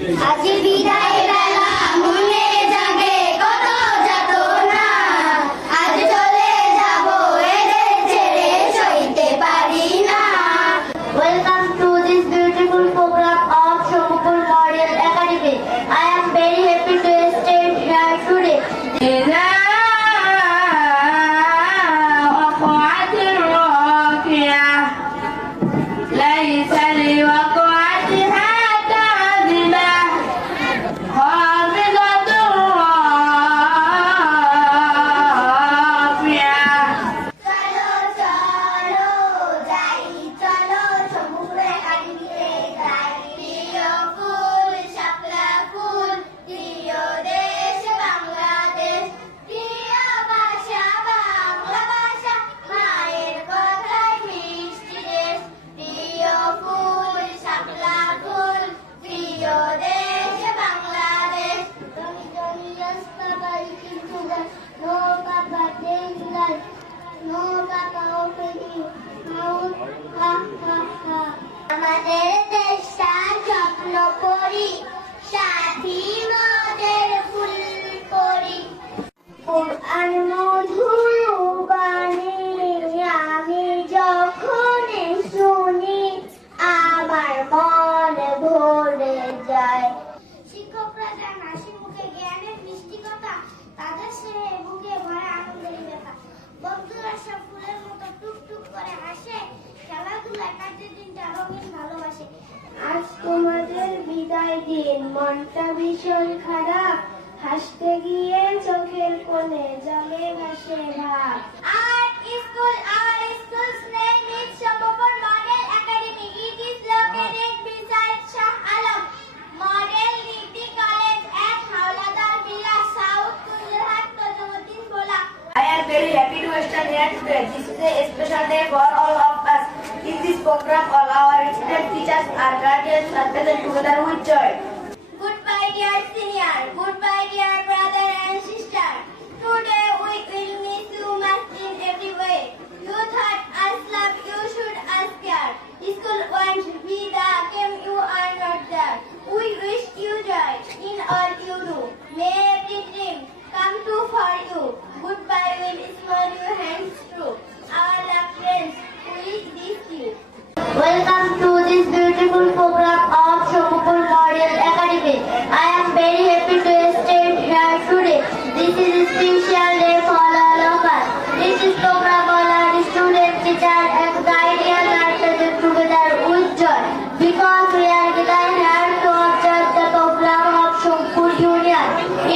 আজি বিদায় বেলা মনে জাগে কত যাতনা, আজ চলে যাব এদের ছেড়ে সইতে পারি না। Welcome to this beautiful program of Shomupur Model Academy. I am very happy to stay here today. আমাদের দেশটা স্বপ্ন পরি, সাথী মোদের ফুল পরি। কোরআন মধুর বাণী আমি যখন শুনি, আমার মন ভরে যায়। শিক্ষকরা যার হাসি মুখে জ্ঞানের মিষ্টি কথা, তাদের সে বুকে ভরা আনন্দের ব্যথা। বন্ধুরা সব ফুলের মতো টুকটুক করে হাসে, খেলাধুলায় কাটে দিনটা রঙিন ভালোবাসে। আজ তোমাদের বিদায় দিন, মনটা ভীষণ খারাপ, হাসতে গিয়ে চোখের কোণে জলে ভাসে ভাব। Our school's name is Shomupur Model Academy. It is located beside Shah Alam Model Degree College at Hauladar Villa, South Kunjalhat, Kojuddin, Bola. I am very happy to stand here today. This is a special day for all of us. In this program, all our student teachers and guardians are present together with joy. Goodbye, dear senior. Goodbye, dear brother and sister. Today we will miss you much in every way. You thought us love, you should us care. School won't be the game, you are not there. We wish you joy in all you do. May every dream come true for you. Goodbye will smile your hands through. Our love friends, we miss you. Welcome to this beautiful program of Shomupur Model Academy. I am very happy to stay here today. This is a special day for all of us. This is program all our students, teachers and guardians are present together with joy. Because we are gathered here to observe the program of Shomupur Union.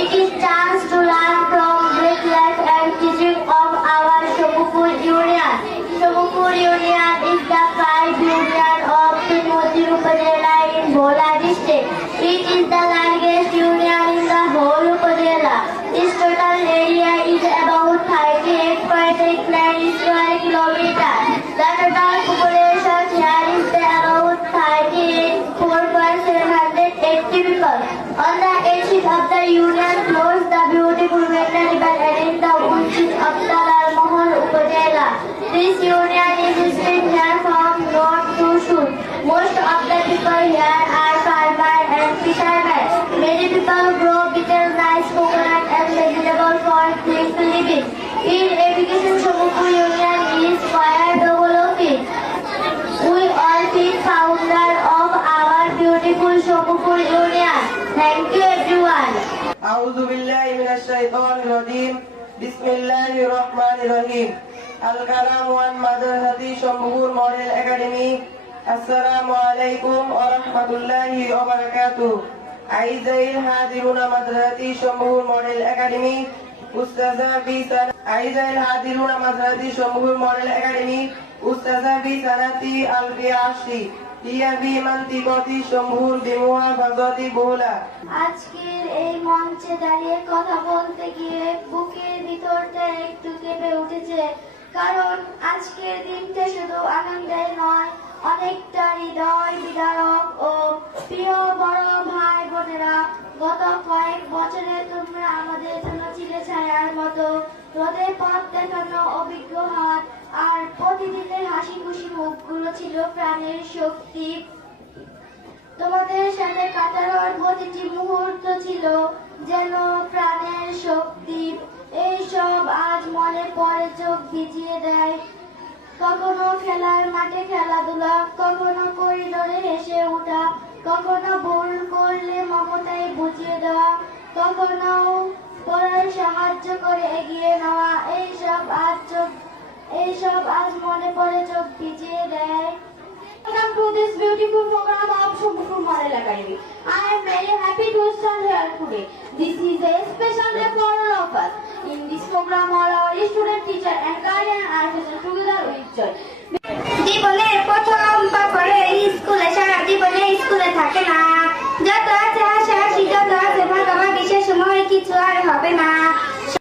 It is chance to learn from great life and teaching of our Shomupur Union. Shomupur Union is the pride union of Tinmoti Upadhyaya in Bhola district. It is the largest union in the whole Upadhyaya. Its total area is about 38.89 square kilometers. The total population here is about 34,780 people. On the edges of the union flows the beautiful Meta river and the woods of the Lalmohon Upadhyaya. This union is spread here from north to south. Most of the people here are farmers and fishermen. Many people grow bitter rice, coconut and vegetables for living. In education, Shomupur Union is quite developing. We all feel founder of our beautiful Shomupur Union. Thank you everyone. أعوذ بالله من الشيطان الرجيم. بسم الله الرحمن الرحيم. الكلام عن مدرسة شمبور موديل أكاديمي. السلام عليكم ورحمة الله وبركاته. أعزائي الحاضرون مدرسة شمبور موديل أكاديمي. أعزائي الحاضرون مدرسة شمبور موديل أكاديمي. أستاذة بسنة 2020 هي في منطقة شمبور بمحافظة بولا. আজকের এই মঞ্চে দাঁড়িয়ে কথা বলতে গিয়ে বুকের ভিতরটা একটু কেঁপে উঠেছে, কারণ আজকের দিনটা শুধু আনন্দের নয়, অনেকটা হৃদয় বিদারক ও প্রিয় বড় ভাই বোনেরা। গত কয়েক বছরে তোমরা আমাদের জন্য ছিলে ছায়ার মতো, রোদে পথ দেখানো অভিজ্ঞ হাত আর প্রতিদিনের হাসি খুশি মুখগুলো ছিল প্রাণের শক্তি। তোমাদের সাথে কাটানোর প্রতি ছিল যেন প্রাণের শক্তি, এইসব আজ মনে পড়ে চোখ ভিজিয়ে দেয়। কখনো খেলার মাঠে খেলাধুলা, কখনো করিডোরে হেসে ওঠা, কখনো ভুল করলে মমতায় বুঝিয়ে দেওয়া, কখনো পড়ার সাহায্য করে এগিয়ে নেওয়া, এইসব আজ মনে পড়ে চোখ ভিজিয়ে দেয়। Welcome to this beautiful program of Shambhur Model Academy. I am very happy to stand here today. This is a special day for all of us. In this program, all our student, teacher and guardian are present together with joy.